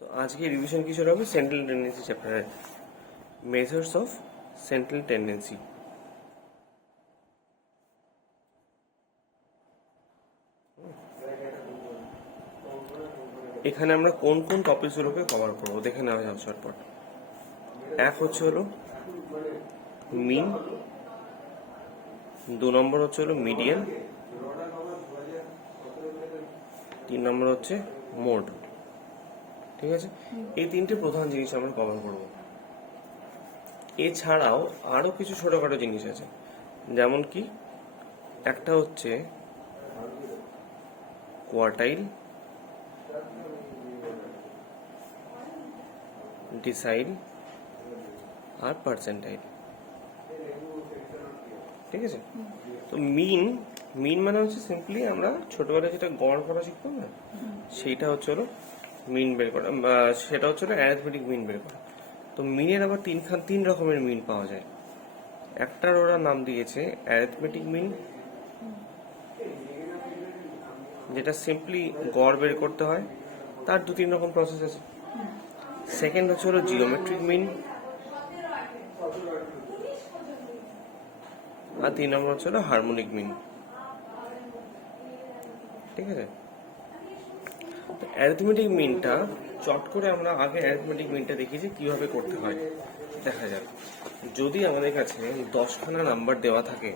তো আজকে রিভিশন কি শুরু হবে সেন্ট্রাল টেন্ডেন্সি চ্যাপ্টারে মেথডস অফ সেন্ট্রাল টেন্ডেন্সি। এখানে আমরা কোন কোন টপিকগুলোকে কভার করবো দেখে নেওয়া যাবে শর্টকাট। এক হচ্ছে হলো মিন, 2 নম্বর হচ্ছে হলো মিডিয়ান, 3 নম্বর হচ্ছে মোড। ঠিক আছে, এই তিনটে প্রধান জিনিস আমরা কভার করব। এছাড়াও আরো কিছু ছোটখাটো জিনিস আছে, যেমন কি একটা হচ্ছে কোয়ার্টাইল, ডিসাইল আর পার্সেন্টাইল। ঠিক আছে, তো মিন মানে হচ্ছে সিম্পলি আমরা ছোটবেলায় যেটা গড় করা শিখতাম না, সেইটা হচ্ছে হলো মিন বের করা, সেটা হচ্ছে হলো অ্যারিথমেটিক মিন বের করা। তো মিনের আবার তিন রকমের মিন পাওয়া যায়। একটার ওরা নাম দিয়েছে অ্যারিথমেটিক মিন, যেটা সিম্পলি গড় বের করতে হয়, তার 2-3 রকম প্রসেস আছে। সেকেন্ড হচ্ছে হলো জিওমেট্রিক মিন, আর 3 নম্বর হচ্ছে হলো হারমোনিক মিন। ঠিক আছে, অ্যারিথমেটিক মিনটা চট করে আমরা আগে অ্যারিথমেটিক মিনটা দেখিয়েছি কিভাবে করতে হয়। দেখা যাক, যদি আমাদের কাছে 10খানা নাম্বার দেওয়া থাকে,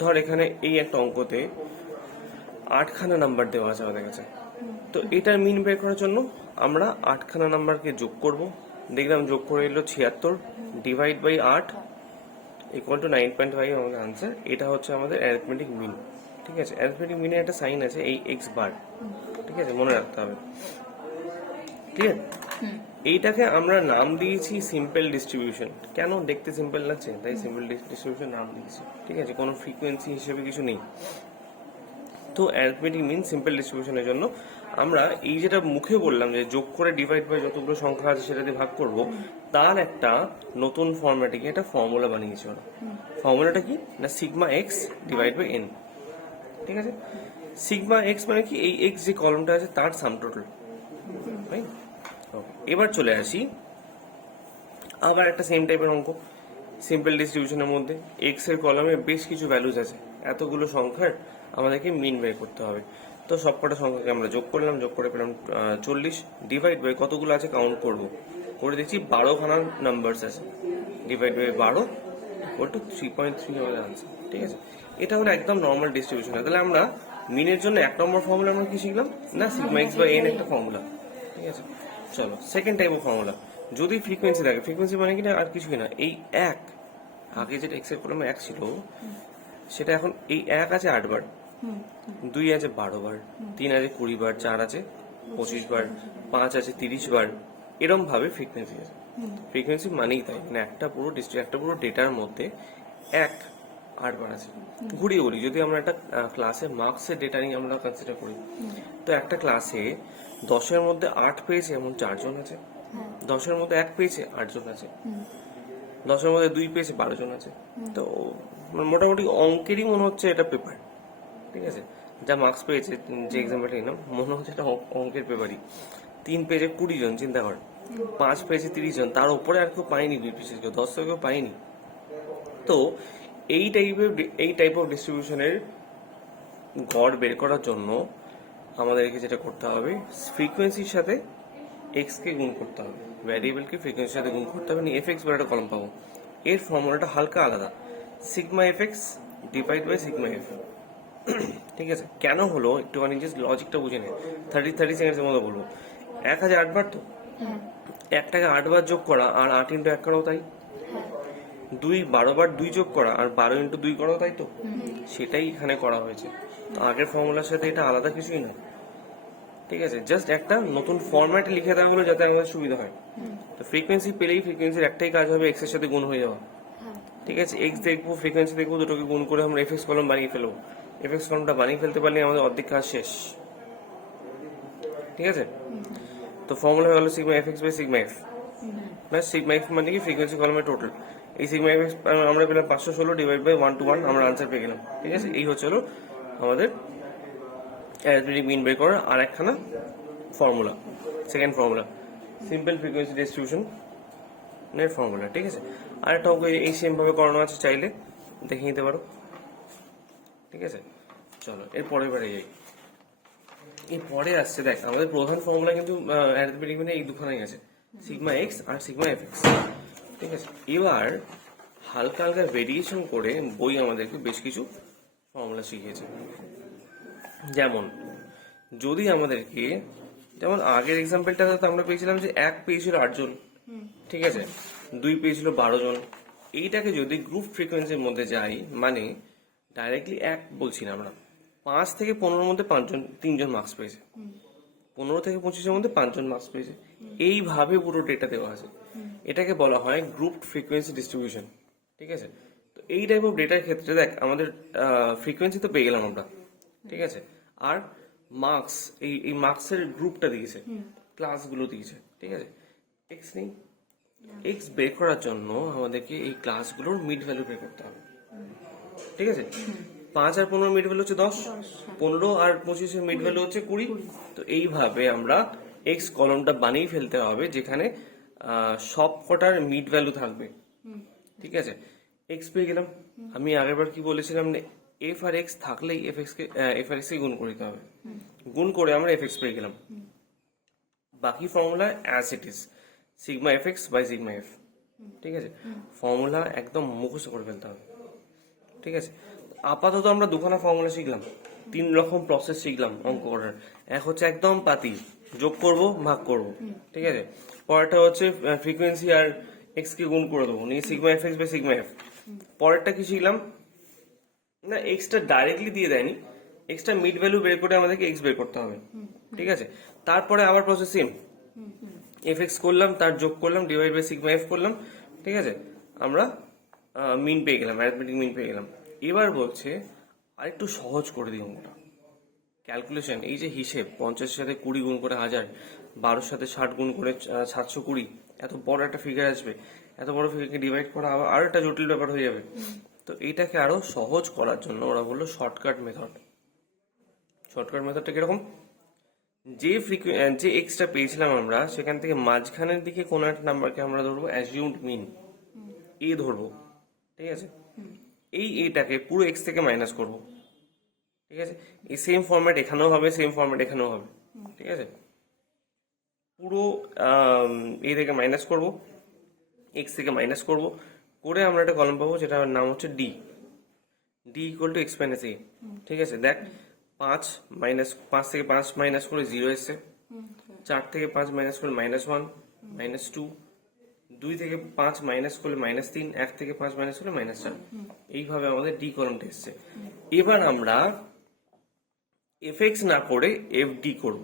ধর এখানে এই একটা অঙ্কতে 8খানা নাম্বার দেওয়া আছে আমাদের কাছে, তো এটার মিন বের করার জন্য আমরা 8খানা নাম্বারকে যোগ করব। দেখলাম যোগ করে এলো 76, ডিভাইড বাই 8 ইকুয়াল টু 9.5 আমাদের আনসার। এটা হচ্ছে আমাদের অ্যারিথমেটিক মিন। ঠিক আছে, অ্যারিথমেটিক মিনের একটা সাইন আছে, এই এক্স বার। ঠিক আছে, মনে রাখতে হবে। ক্লিয়ার? এইটাকে আমরা নাম দিয়েছি সিম্পল ডিস্ট্রিবিউশন। কেন? দেখতে সিম্পল লাগছে তাই সিম্পল ডিস্ট্রিবিউশন নাম দিয়েছি। ঠিক আছে, কোনো ফ্রিকোয়েন্সি হিসেবে কিছু নেই। তো অ্যারিথমেটিক মিন সিম্পল ডিস্ট্রিবিউশনের জন্য আমরা এই যেটা মুখে বললাম যে যোগ করে ডিভাইড বাই যতগুলো সংখ্যা আছে সেটা দিয়ে ভাগ করব, তার একটা নতুন ফর্ম্যাটে একটা ফর্মুলা বানিয়েছি ওরা। ফর্মুলাটা কি না, sigma x divide by n. ঠিক আছে, সিগমা এক্স মানে কি, এই এক্স যে কলমটা আছে তার সাম টোটাল। এবার চলে আসি আবার একটা সেম টাইপের অঙ্ক, সিম্পল ডিস্ট্রিবিউশনের মধ্যে এক্স এর কলামে বেশ কিছু ভ্যালুজ আছে, এতগুলো সংখ্যার আমাদেরকে মিন বের করতে হবে। তো সবকটা সংখ্যাকে আমরা যোগ করলাম, যোগ করে পেলাম 40, ডিভাইড বাই কতগুলো আছে কাউন্ট করব, করে দেখছি 12খানা নাম্বারস আছে, ডিভাইড বাই 12 ইকুয়াল টু 3.3 আমাদের আনসার। ঠিক আছে, এটা হলো একদম নর্মাল ডিস্ট্রিবিউশন। তাহলে আমরা মিনের জন্য 1 নম্বর ফর্মুলা আমরা কি শিখলাম না, সিগমা এক্স বাই এন একটা ফর্মুলা। ঠিক আছে, চলো সেকেন্ড টাইপ অফ ফর্মুলা। যদি ফ্রিকোয়েন্সি থাকে, ফ্রিকোয়েন্সি মানে কি না আর কিছুই না, এই এক আগে যেটা এক্স এর কলমে 1 ছিল সেটা এখন এই 1 আছে 8 বার, 2 আছে 12 বার, 3 আছে 20 বার, 4 আছে 25 বার, 5 আছে 30 বার। এরম ভাবে ফ্রিকোয়েন্সি আছে। ফ্রিকোয়েন্সি মানেই তাই মানে একটা পুরো ডেটার মধ্যে 8 বার আছে। ঘুরিয়ে বলি, যদি আমরা একটা ক্লাসে মার্কসের ডেটা নিয়ে আমরা কনসিডার করি, তো একটা ক্লাসে 10-এর মধ্যে 8 পেয়েছে এমন 4 জন আছে, 10-এর মধ্যে 1 পেয়েছে 8 জন আছে, 10-এর মধ্যে 2 পেয়েছে 12 জন আছে। তো মোটামুটি অঙ্কেরই মনে হচ্ছে এটা পেপার। ঠিক আছে, যা মার্কস পেয়েছে যে এক্সাম্পলটা নিলাম, মনে হচ্ছে এটা অঙ্কের পেপারই। 3 পেয়েছে 20 জন, চিন্তা কর, 5 পেয়েছে 30 জন, তার উপরে আর কেউ পায়নি, বিশেষ করে 10 কেউ পায়নি। তো এই টাইপ অফ ডিস্ট্রিবিউশনের গড় বের করার জন্য আমাদেরকে যেটা করতে হবে, ফ্রিকোয়েন্সির সাথে এক্স কে গুণ করতে হবে, ভ্যারিয়েবলকে ফ্রিকোয়েন্সির সাথে গুণ করতে হবে, নিয়ে এফ এক্স বলে একটা কলম পাবো। এর ফর্মুলাটা হালকা আলাদা, sigma F x divide by sigma F. ঠিক আছে, কেন হলো একটুখানি জাস্ট লজিকটা বুঝে নে, 30 সেকেন্ডের মধ্যে বলবো। 1 আছে 8 বার, তো 1টাকে 8 বার যোগ করা আর 8 ইন্টু 1 করাও তাই, 12 বার 2 যোগ করা আর 12 ইন্টু 2 করাও তাই। তো সেটাই এখানে করা হয়েছে। তো আগের ফর্মুলার সাথে এটা আলাদা কিছুই না। ঠিক আছে, জাস্ট একটা নতুন ফরম্যাটে লিখে দেওয়া হলো যাতে আমাদের সুবিধা হয়। তো ফ্রিকোয়েন্সি পেলেই ফ্রিকোয়েন্সির একটাই কাজ হবে, এক্স এর সাথে গুণ হয়ে যাওয়া। ঠিক আছে, এক্স দেখবো, ফ্রিকোয়েন্সি দেখবো, দুটোকে গুণ করে আমরা এফ এক্স কলম বানিয়ে ফেলবো। এফ এক্স কলমটা বানিয়ে ফেলতে পারলে আমাদের অর্ধেক কাজ শেষ। ঠিক আছে, তো ফর্মুলা হয়ে গেল sigma F x by sigma F. Sigma f মানে কি ফ্রিকোয়েন্সি কলমের টোটাল। এই সিগমা এফ এক্স আমরা পেলাম 516 ডিভাইড বাই 1 to 1, আমরা আনসার পেয়ে গেলাম। ঠিক আছে, এই হচ্ছে হলো আমাদের অ্যারিথমেটিক মিন বের করার আর একখানা formula, second formula simple frequency distribution এর ফর্মুলা। ঠিক আছে, আরেকটা অঙ্ক এই সেম ভাবে করানো আছে, চাইলে দেখে নিতে পারো। ঠিক আছে, চলো এরপরে বারে যাই। এরপরে আসছে দেখ আমাদের প্রধান ফর্মুলা কিন্তু অ্যারিথমেটিক মানে এই দুখানাই আছে, সিগমা এক্স আর সিগমা এফ এক্স। ঠিক আছে, এবার হালকা হালকা ভেরিয়েশন করে বই আমাদেরকে বেশ কিছু ফর্মুলা শিখিয়েছে। যেমন যদি আমাদেরকে, যেমন আগের এক্সাম্পলটাতে আমরা পেয়েছিলাম যে 1 পেয়েছিল 8 জন, ঠিক আছে, 2 পেয়েছিল 12 জন। এইটাকে যদি গ্রুপ ফ্রিকোয়েন্সির মধ্যে যাই, মানে ডাইরেক্টলি 1 বলছি না আমরা, 5 থেকে 15-র মধ্যে 3জন মার্কস পেয়েছে, 15 থেকে 25-এর মধ্যে 5জন মার্কস পেয়েছে, এইভাবে পুরো ডেটা দেওয়া আছে। এটাকে বলা হয় গ্রুপ ফ্রিকোয়েন্সি ডিস্ট্রিবিউশন। ঠিক আছে, তো এই টাইপ অফ ডেটার ক্ষেত্রে দেখ আমাদের ফ্রিকোয়েন্সি তো পেয়ে গেলাম আমরা, ঠিক আছে, আর মার্কস, এই মার্কসের গ্রুপটা দিয়েছে, ক্লাসগুলো দিয়েছে। ঠিক আছে, এক্স নেই, এক্স বের করার জন্য আমাদেরকে এই ক্লাসগুলোর মিড ভ্যালু বের করতে হবে। ঠিক আছে, 5 আর 15 মিড ভ্যালু হচ্ছে 10, 15 আর 25-এর মিড ভ্যালু হচ্ছে 20। তো এইভাবে আমরা এক্স কলমটা বানিয়ে ফেলতে হবে যেখানে সব কটার মিড ভ্যালু থাকবে। ঠিক আছে, এক্স পেয়ে গেলাম। আমি আগেরবার কি বলেছিলাম, এফ আর এক্স থাকলেই এফ আর এক্স কে গুণ করে দিতে হবে, গুণ করে আমরা এফ এক্স পেয়ে গেলাম। বাকি formula as it is, sigma F x by sigma F. ঠিক আছে, ফর্মুলা একদম মুখস্থ করে ফেলতে হবে। ঠিক আছে, আপাতত আমরা দুখানা ফর্মুলা শিখলাম, 3 রকম প্রসেস শিখলাম অঙ্ক করার। এক হচ্ছে একদম পাতি, যোগ করব ভাগ করব। ঠিক আছে, পরেরটা হচ্ছে ফ্রিকোয়েন্সি আর এক্স কে গুণ করে দেবো, নিয়ে sigma F x by sigma f. পরেরটা কি শিখলাম না, এক্সটা ডাইরেক্টলি দিয়ে দেয়নি, এক্সটা মিড ভ্যালু বের করে আমাদেরকে এক্স বের করতে হবে। ঠিক আছে, তারপরে আবার প্রসেস সেম, এফ এক্স করলাম, তার যোগ করলাম, ডিভাইড বাই সিগমা এফ করলাম। ঠিক আছে, আমরা মিন পেয়ে গেলাম, অ্যারিথমেটিক মিন পেয়ে গেলাম। এবার বলছে আরেকটু সহজ করে দিই অঙ্কটা, ক্যালকুলেশন। এই যে হিসেব, 50-এর সাথে 20 গুণ করে 1000, 12-র সাথে 60 গুণ করে 720, এত বড় একটা ফিগার আসবে, এত বড় ফিগারকে ডিভাইড করা আরো একটা জটিল ব্যাপার হয়ে যাবে। তো এইটাকে আরো সহজ করার জন্য ওরা বললো শর্টকাট মেথড। শর্টকাট মেথডটা কিরকম, যে এক্সটা পেয়েছিলাম আমরা সেখান থেকে মাঝখানের দিকে কোন একটা নাম্বারকে আমরা ধরবো অ্যাজিউমড মিন, এ ধরবো। ঠিক আছে, এই এটাকে পুরো এক্স থেকে মাইনাস করব। ঠিক আছে, এই সেম ফরম্যাট এখানেও হবে, সেম ফরম্যাট এখানেও হবে। ঠিক আছে, পুরো এ থেকে মাইনাস করব, এক্স থেকে মাইনাস করব, করে আমরা একটা কলম পাবো যেটার নাম হচ্ছে D, D equal to x minus A. ঠিক আছে, দেখ 5 থেকে 5 মাইনাস করে 0 এসছে, 4 থেকে 5 মাইনাস করলে -1, -2, 2 থেকে 5 মাইনাস করলে -3, 1 থেকে 5 মাইনাস করলে -4। এইভাবে আমাদের ডি কলমটা এসছে। এবার আমরা এফ এক্স না করে এফ ডি করব,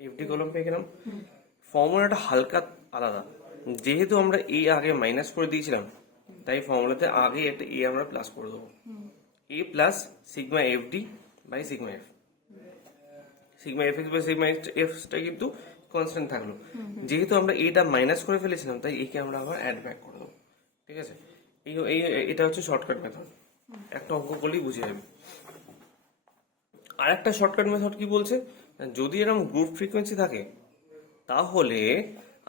এফ ডি কলম পেয়ে গেলাম। ফর্মুলাটা হালকা আলাদা, যেহেতু আমরা এ আগে মাইনাস করে দিয়েছিলাম তাই ফর্মুলাতে আগে একটা এ আমরা প্লাস করে দেবো, A plus sigma F D by sigma F. Sigma F x by sigma এফটা কিন্তু কনস্ট্যান্ট থাকলো, যেহেতু আমরা এটা মাইনাস করে ফেলেছিলাম তাই একে আমরা আবার অ্যাড ব্যাক করে দেবো। ঠিক আছে, এটা হচ্ছে শর্টকাট মেথড, একটা অঙ্ক করলেই বুঝে যাবে। আর একটা শর্টকাট মেথড কি বলছে, যদি এরকম গ্রুপ ফ্রিকোয়েন্সি থাকে তাহলে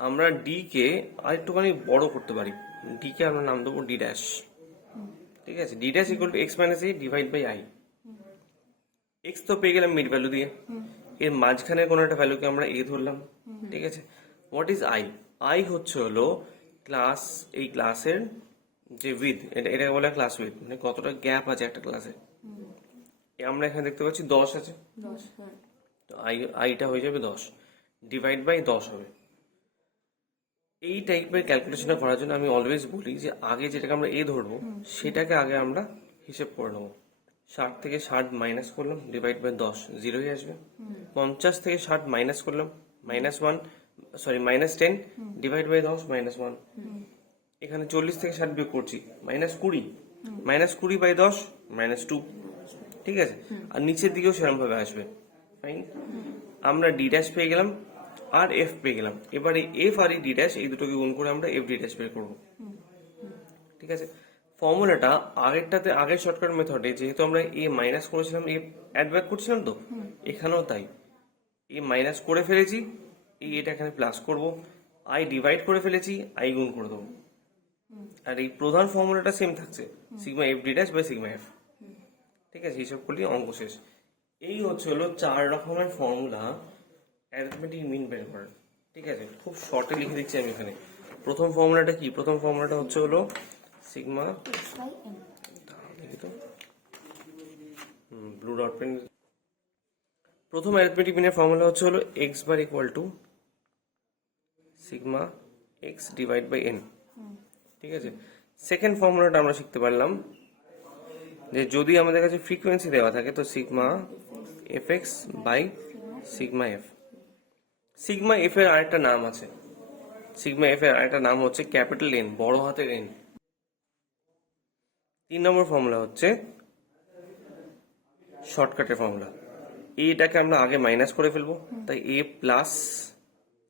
আমরা ডি কে আরেকটুখানি বড় করতে পারি, ডি কে আমরা নাম দেবো ডি ড্যাশ। ঠিক আছে, d dash equal to x minus A divide by i. X তো পেয়ে গেলাম মিড ভ্যালু দিয়ে, এর মাঝখানে কোনো একটা ভ্যালুকে আমরা এ ধরলাম। ঠিক আছে, হোয়াট ইজ আই, আই হচ্ছে হলো ক্লাস, এই ক্লাসের যে উইথ, এটাকে বলে ক্লাস উইথ, মানে কতটা গ্যাপ আছে একটা ক্লাসে। আমরা এখানে দেখতে পাচ্ছি 10 আছে, তো আইটা হয়ে যাবে 10, ডিভাইড বাই 10 হবে। এই টাইপের ক্যালকুলেশনটা করার জন্য আমি অলওয়েজ বলি যে আগে যেটাকে আমরা এ ধরবো সেটাকে আগে আমরা হিসেব করে নেবো। 60 থেকে 60 মাইনাস করলাম, ডিভাইড বাই 10, 0ই আসবে। 50 থেকে 60 মাইনাস করলাম, -10, ডিভাইড বাই 10, -1। এখানে 40 থেকে 60 বিয়োগ করছি, -20, -20 বাই 10, -2। ঠিক আছে, আর নিচের দিকেও সেরকম ভাবে আসবে। ফাইন, আমরা ডি ড্যাশ পেয়ে গেলাম আর এফ পেয়ে গেলাম। এবারে এফ আর ডি ড্যাশ এই দুটোকে গুণ করে আমরা এফ ডি ড্যাশ বের করবো। ঠিক আছে, ফর্মুলাটা আগেরটাতে, আগের শর্টকাট মেথডে যেহেতু আমরা এ মাইনাস করেছিলাম এ অ্যাড ব্যাক করছিলাম, তো এখানেও তাই, এই মাইনাস করে ফেলেছি, এটা এখানে প্লাস করব, আই ডিভাইড করে ফেলেছি, আই গুণ করে দেবো। আর এই প্রধান ফর্মুলাটা সেম থাকছে, sigma F D dash by sigma F. ঠিক আছে, হিসাব করলে অঙ্ক শেষ। এই হলো 4 রকমের ফর্মুলা অ্যারিথমেটিক মিন বের করার। ঠিক আছে, খুব শর্টে লিখে দিচ্ছি আমি এখানে। প্রথম ফর্মুলাটা কি? প্রথম ফর্মুলাটা হলো সিগমা, দেখি তো, ব্লু ডট পেন। প্রথম অ্যারিথমেটিক মিনের ফর্মুলা হলো x bar equal to sigma x divide by n. ঠিক আছে, সেকেন্ড ফর্মুলাটা আমরা শিখতে পারলাম যে যদি আমাদের কাছে ফ্রিকোয়েন্সি দেওয়া থাকে তো sigma F x by sigma F. Sigma f এর আরেকটা নাম আছে, সিগমা এফ এর আরেকটা নাম হচ্ছে ক্যাপিটাল এন, বড় হাতের এন। 3 নম্বর ফর্মুলা হচ্ছে শর্টকাটের ফর্মুলা। এটাকে আমরা আগে মাইনাস করে ফেলবো, তাই A plus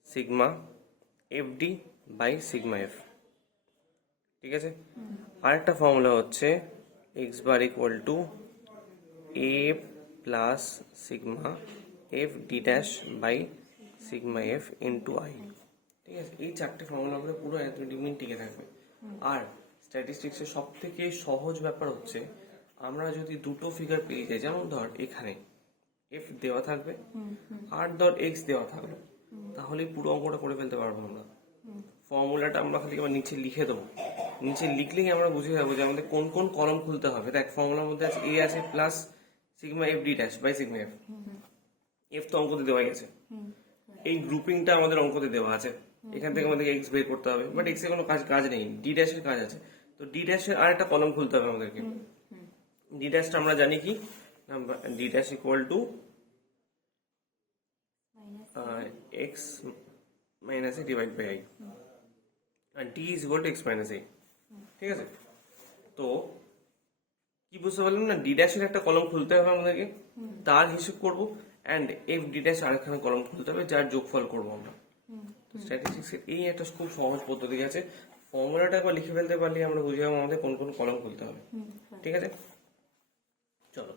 sigma F D by sigma F. ঠিক আছে, আরেকটা ফর্মুলা হচ্ছে X bar equal to A plus sigma F D dash by sigma F into I. ঠিক আছে, এই 4টে ফর্মুলা আমরা পুরো অ্যারিথমেটিক মিন টিকে থাকবে। আর স্ট্যাটিস্টিক্সের সব থেকে সহজ ব্যাপার হচ্ছে আমরা যদি দুটো ফিগার পেয়ে যাই, যেমন ধর এখানে এফ দেওয়া থাকবে আর ধর এক্স দেওয়া থাকলো, তাহলে পুরো অঙ্কটা করে ফেলতে পারবো আমরা। ফর্মুলাটা আমরা খালি আবার নিচে লিখে দেবো, নিচে লিখলেই আমরা বুঝে যাবো যে আমাদের কোন কোন কলম খুলতে হবে। দেখ, ফর্মুলার মধ্যে আছে এ আছে plus sigma F D dash by sigma f. F তো অঙ্কতে দেওয়া গেছে, এই গ্রুপিংটা আমাদের অঙ্কতে দেওয়া আছে, এখান থেকে আমাদের এক্স বের করতে হবে, বাট এক্স এর কোনো কাজ নেই, ডি ড্যাশের কাজ আছে। তো ডি ড্যাশের আরেকটা কলম খুলতে হবে আমাদেরকে। ডি ড্যাশটা আমরা জানি কি, D dash equal to x minus A divide by I, আর D is equal to x minus A. ঠিক আছে, তো কি বুঝতে পারলাম না, ডি ড্যাশের একটা কলম খুলতে হবে আমাদেরকে, তার হিসেব করব, অ্যান্ড এফ ডি ড্যাশ আরেকখানে কলম খুলতে হবে, যার যোগফল করবো আমরা। স্ট্যাটিস্টিক্সের এই একটা খুব সহজ পদ্ধতি আছে, ফর্মুলাটা একবার লিখে ফেলতে পারলে আমরা বুঝে যাবো আমাদের কোন কোন কলম খুলতে হবে। ঠিক আছে, চলো,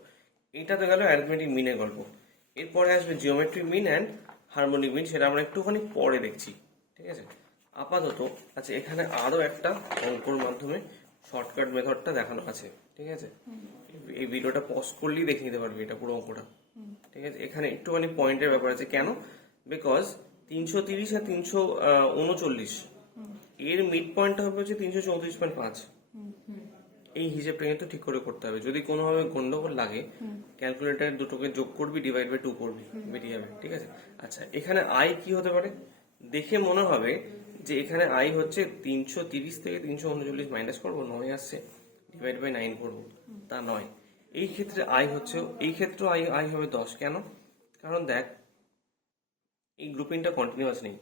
এটা তো গেল অ্যারিথমেটিক মিনের গল্প। এরপরে আসবে geometric mean and harmonic mean, সেটা আমরা একটুখানি পরে দেখছি। ঠিক আছে, আপাতত আচ্ছা এখানে আরো একটা অঙ্কর মাধ্যমে শর্টকাট মেথডটা দেখানো আছে। ঠিক আছে, এই ভিডিওটা পজ করলেই দেখে নিতে পারবি এটা পুরো অঙ্কটা। ঠিক আছে, এখানে একটুখানি পয়েন্টের ব্যাপার আছে। কেন? বিকজ 330 আর 339 এর মিড পয়েন্টটা হবে হচ্ছে 334.5। এই হিসেবটা কিন্তু ঠিক করে করতে হবে, যদি কোনোভাবে গন্ডগোল লাগে ক্যালকুলেটর দুটোকে যোগ করবি, ডিভাইড বাই 2 করবি, বেরিয়ে যাবে। ঠিক আছে, আচ্ছা এখানে আই কি হতে পারে? দেখে মনে হবে যে এখানে আই হচ্ছে 330 থেকে 339 মাইনাস করবো, 9 আসছে, ডিভাইড বাই 9 করবো, তা নয়। এই ক্ষেত্রে আই হচ্ছে, এই ক্ষেত্রে আই হবে 10। কেন? কারণ দেখ, এই গ্রুপিংটা কন্টিনিউয়াস নেই,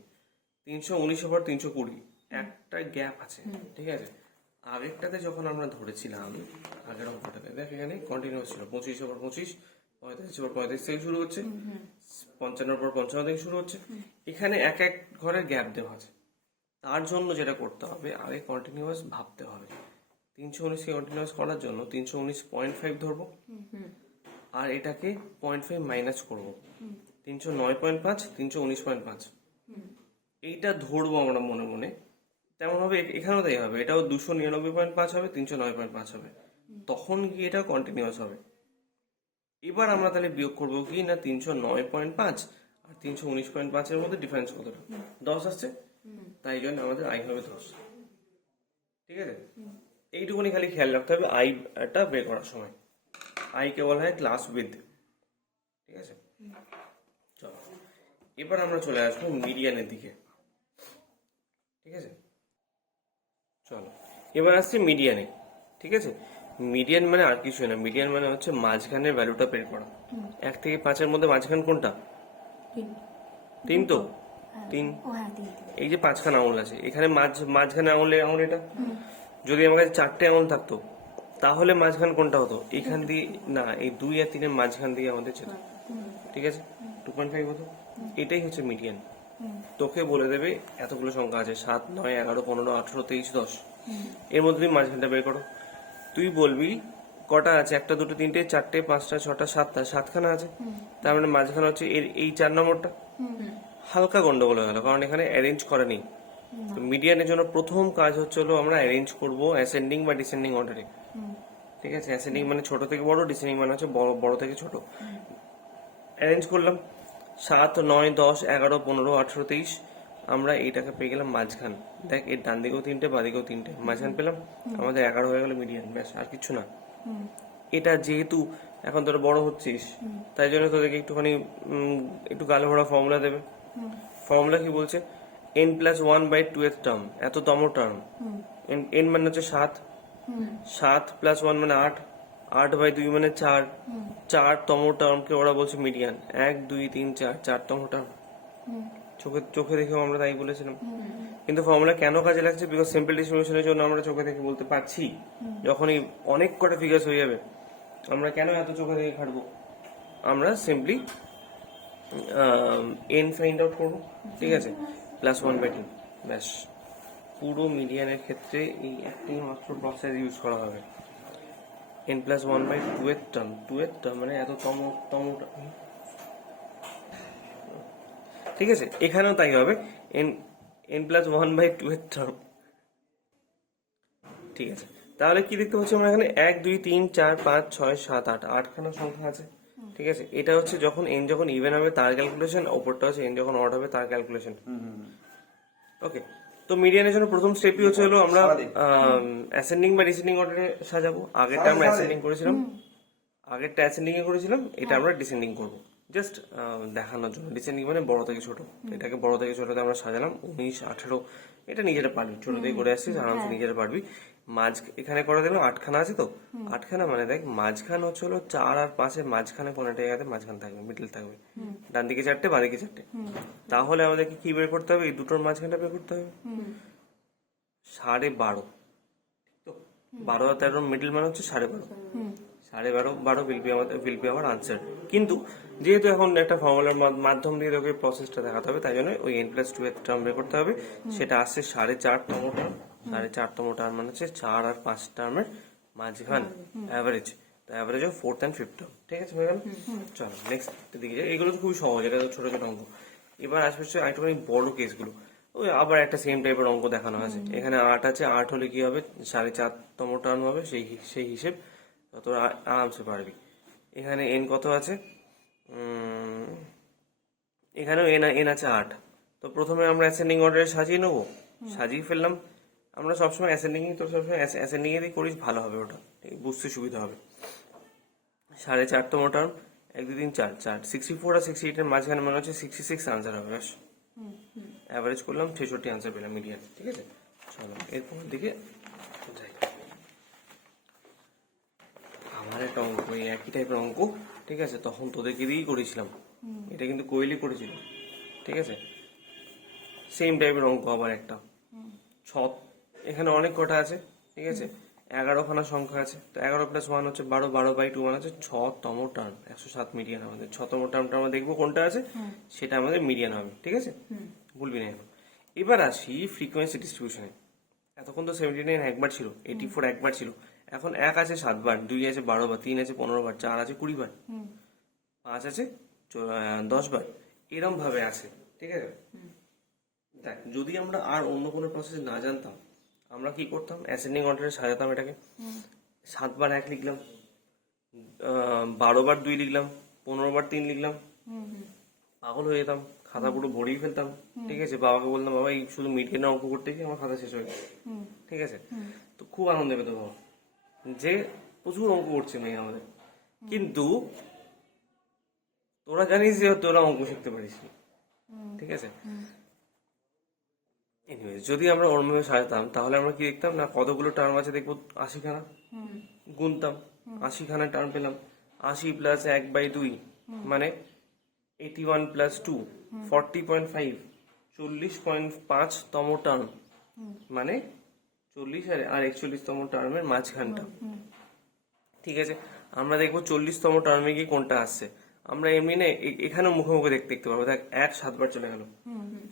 319 ওভার 320 একটা গ্যাপ আছে। ঠিক আছে, আগেরটাতে যখন আমরা ধরেছিলাম, আগের অঙ্কটাতে দেখ এখানে কন্টিনিউয়াস ছিল, 25 ওভার 25, 45 ওভার 45 থেকে শুরু হচ্ছে, 55 পর 55 থেকে শুরু হচ্ছে। এখানে এক এক ঘরের গ্যাপ দেওয়া আছে, তার জন্য যেটা করতে হবে আগে কন্টিনিউয়াস ভাবতে হবে। 319কে কন্টিনিউয়াস করার জন্য 319.5 ধরবো, আর এটাকে 0.5 মাইনাস করবো, 309.5, 319.5 এইটা ধরবো আমরা মনে মনে। তেমন হবে এখানেও তাই হবে, এটাও 299.5 হবে, 309.5 হবে, তখন গিয়ে এটা কন্টিনিউয়াস হবে। এবার আমরা তাহলে বিয়োগ করবো কি না, 309.5 আর 319.5 এর মধ্যে ডিফারেন্স কতটা? 10 আসছে, তাই জন্য আমাদের আই হবে 10। ঠিক আছে, এইটুকুনি খালি খেয়াল রাখতে হবে আইটা বের করার সময়। আই কে বলা হয় ক্লাস উইথ। ঠিক আছে, চলো এবার আমরা চলে আসবো মিডিয়ানের দিকে। ঠিক আছে, চলো এবার আসছি মিডিয়ানে। ঠিক আছে, মিডিয়ান মানে আর কিছু না, মিডিয়ান মানে হচ্ছে মাঝখানের ভ্যালুটা বের করা। 1 থেকে 5-এর মধ্যে মাঝখান কোনটা? 3 তো 3। এই যে 5খানা আঙুল আছে, এখানে মাঝখানে আঙুল এটা, যদি আমার কাছে 4টে আঙুল থাকতো তাহলে মাঝখান কোনটা হতো? এখান দিয়ে না, এই 2 আর 3-এর মাঝখান দিয়ে আমাদের যেত। ঠিক আছে, 2.5 হতো। এটাই হচ্ছে মিডিয়ান। তোকে বলে দেবে এতগুলো সংখ্যা আছে, 7, 9, 11, 15, 18, 23, 10, এর মধ্যে তুমি মাঝখানটা বের করো। তুই বলবি কটা আছে? একটা, দুটো, তিনটে, চারটে, পাঁচটা, ছটা, সাতটা, সাতখানা আছে। তার মানে মাঝখানে হচ্ছে এই 4 নম্বরটা। হালকা গন্ডগোল হয়ে গেল, কারণ এখানে অ্যারেঞ্জ করা নেই। তো মিডিয়ানের জন্য প্রথম কাজ হচ্ছে হলো আমরা অ্যারেঞ্জ করব অ্যাসেন্ডিং বা ডিসেন্ডিং অর্ডারে। ঠিক আছে, অ্যাসেন্ডিং মানে ছোট থেকে বড়, ডিসেন্ডিং মানে হচ্ছে বড় থেকে ছোট। অ্যারেঞ্জ করলাম 7, 9, 10, 11, 15, 18, 23। আমরা এইটাকে পেয়ে গেলাম মাঝখান। দেখ, এর ডান দিকেও 3টে, বাঁ দিকেও 3টে, মাঝখান পেলাম। আমাদের 11 হয়ে গেল মিডিয়ান, ব্যাস, আর কিছু না। এটা যেহেতু এখন তোরা বড় হচ্ছিস, তাই জন্য তোদেরকে একটুখানি একটু গালে ভরা ফর্মুলা দেবে। ফর্মুলা কি বলছে? n+1/2th টার্ম, এত তম টার্ম। n মানে হচ্ছে 7, 7 + 1 মানে 8, 8/2 মানে 4, 4তম টার্মকে ওরা বলছে মিডিয়ান। 1, 2, 3, 4, 4তম টার্ম। চোখে দেখেও আমরা তাই বলেছিলাম। কিন্তু ফর্মুলা কেন কাজে লাগছে? বিকজ সিম্পল ডিস্ট্রিবিউশনের জন্য আমরা চোখে দেখে বলতে পারছি। যখনই অনেক কটা ফিগার্স হয়ে যাবে, আমরা কেন এত চোখে দেখে খাটবো? আমরা সিম্পলি n ফাইন্ড আউট করবো, ঠিক আছে, +1/2, ব্যাস। পুরো মিডিয়ানের ক্ষেত্রে এই একটাই মাত্র প্রসেস ইউজ করা হবে। n+1/2th টার্ম, 2th টার্ম মানে এত তম টার্ম। ঠিক আছে, এখানেও তাই হবে, n+1/2th টার্ম। ঠিক আছে, তাহলে কি দেখতে পাচ্ছি আমরা এখানে? 1, 2, 3, 4, 5, 6, 7, 8, 8খানা সংখ্যা আছে। ঠিক আছে, এটা হচ্ছে যখন n যখন ইভেন হবে তার ক্যালকুলেশন, ওপরটা হচ্ছে n যখন অড হবে তার ক্যালকুলেশন। ওকে, তো মিডিয়ানের জন্য প্রথম স্টেপই হচ্ছে হলো আমরা অ্যাসেন্ডিং বা ডিসেন্ডিং অর্ডারে সাজাবো। আগেরটা আমরা অ্যাসেন্ডিং করেছিলাম, এটা আমরা ডিসেন্ডিং করবো, জাস্ট দেখানোর জন্য। ডিসেন্ডিং মানে বড় থেকে ছোট, এটাকে বড় থেকে ছোটতে আমরা সাজালাম। 19, 18, এটা নিজেরা পারবি, ছোট থেকে করে আসছিস, আরামসে নিজেরা পারবি। এখানে করে দেখলাম 8খানা আছে, তো 8খানা মানে দেখ, মাঝখান হচ্ছে হলো 4 আর 5-এর মাঝখানে কোন একটা জায়গাতে মাঝখান থাকবে, মিডল থাকবে। ডান দিকে 4টে, বাঁ দিকে 4টে। তাহলে আমাদেরকে কি বের করতে হবে? এই দুটোর মাঝখানটা বের করতে হবে। 12.5, তো 12 আর 13 মিডল মানে হচ্ছে 12.5। 12.5 উইল বি আওয়ার আনসার। কিন্তু যেহেতু এখন একটা ফর্মুলার মাধ্যম দিয়ে তোকে প্রসেসটা দেখাতে হবে, তাই জন্য ওই n+2th টার্ম বের করতে হবে। সেটা আসছে 4.5তম টার্ম। 4.5তম টার্ম মানে হচ্ছে 4 আর 5 টার্মের মাঝখান, অ্যাভারেজ। তো average of 4th and 5th term. ঠিক আছে, হয়ে গেল। চলো নেক্সট দিকে যাই। এগুলো তো খুবই সহজ, এটা তো ছোট ছোট অঙ্ক। এবার আসবে হচ্ছে একটুখানি বড় কেসগুলো। ওই আবার একটা সেম টাইপের অঙ্ক দেখানো আছে। এখানে 8 আছে, 8 হলে কি হবে? 4.5তম টার্ম হবে, সেই হিসেব তোরা আরামসে পারবি। এখানে n কত আছে? এখানেও n আছে 8। তো প্রথমে আমরা অ্যাসেন্ডিং অর্ডারে সাজিয়ে নেবো, সাজিয়ে ফেললাম। আমরা সবসময় অ্যাসেন্ডিং এরই করিস, ভালো হবে, ওটা বুঝতে সুবিধা হবে। 4.5তম টার্ম, 1, 2, 3, 4, 4, 64 আর 68-এর মাঝখানে মানে হচ্ছে 66 আনসার হবে। ব্যাস, অ্যাভারেজ করলাম, 66 আনসার পেলাম মিডিয়ান। ঠিক আছে, চলো এরপর দিকে যাই। আমার একটা অঙ্ক, এই একই টাইপের অঙ্ক, ঠিক আছে, তখন তোদেরকে দিয়েই করেছিলাম। এটা কিন্তু কোয়েলি করেছিল। ঠিক আছে, সেম টাইপের অঙ্ক আবার একটা। এখানে অনেক কটা আছে, ঠিক আছে, 11খানা সংখ্যা আছে। তো 11 + 1 হচ্ছে 12, 12/2 মানে হচ্ছে 6তম টার্ম, 107 মিডিয়ান। আমাদের 6তম টার্মটা আমরা দেখবো কোনটা আছে, সেটা আমাদের মিডিয়ান হবে। ঠিক আছে, ভুলবি না। এবার আসি ফ্রিকোয়েন্সি ডিস্ট্রিবিউশনে। এতক্ষণ তো 79 একবার ছিল, 84 একবার ছিল। এখন 1 আছে 7 বার, 2 আছে 12 বার, 3 আছে 15 বার, 4 আছে 20 বার, 5 আছে 10 বার, এরম ভাবে আছে। ঠিক আছে, দেখ, যদি আমরা আর অন্য কোনো প্রসেস না জানতাম, আমরা কি করতাম? অ্যাসেন্ডিং অর্ডারে সাজাতাম এটাকে। 7 বার 1 লিখলাম, 12 বার 2 লিখলাম, 15 বার 3 লিখলাম, পাগল হয়ে যেতাম, খাতা পুরো ভরিয়ে ফেলতাম। ঠিক আছে, বাবাকে বলতাম, বাবা এই শুধু মিডিয়ানের অঙ্ক করতে গিয়ে আমার খাতা শেষ হয়ে গেছে। ঠিক আছে, তো খুব আনন্দ পেত বাবা যে প্রচুর অঙ্ক করছে মেয়ে আমাদের। কিন্তু তোরা জানিস যে তোরা অঙ্ক শিখতে পারিস। ঠিক আছে, এনিওয়েজ, যদি আমরা অন্যভাবে সাজাতাম তাহলে আমরা কি দেখতাম? না, কতগুলো টার্ম আছে দেখবো, 80খানা। গুনতাম, 80খানা টার্ম পেলাম। 80 + 1/2 মানে 81 + 2, 40.5, 40.5তম টার্ম মানে 40 আর 41তম টার্মের মাঝখানটা। ঠিক আছে, আমরা দেখবো 40তম টার্মে গিয়ে কোনটা আসছে। আমরা এমনি না এখানে মুখে মুখে দেখতে পারবো। দেখ, 1 7 বার চলে গেল,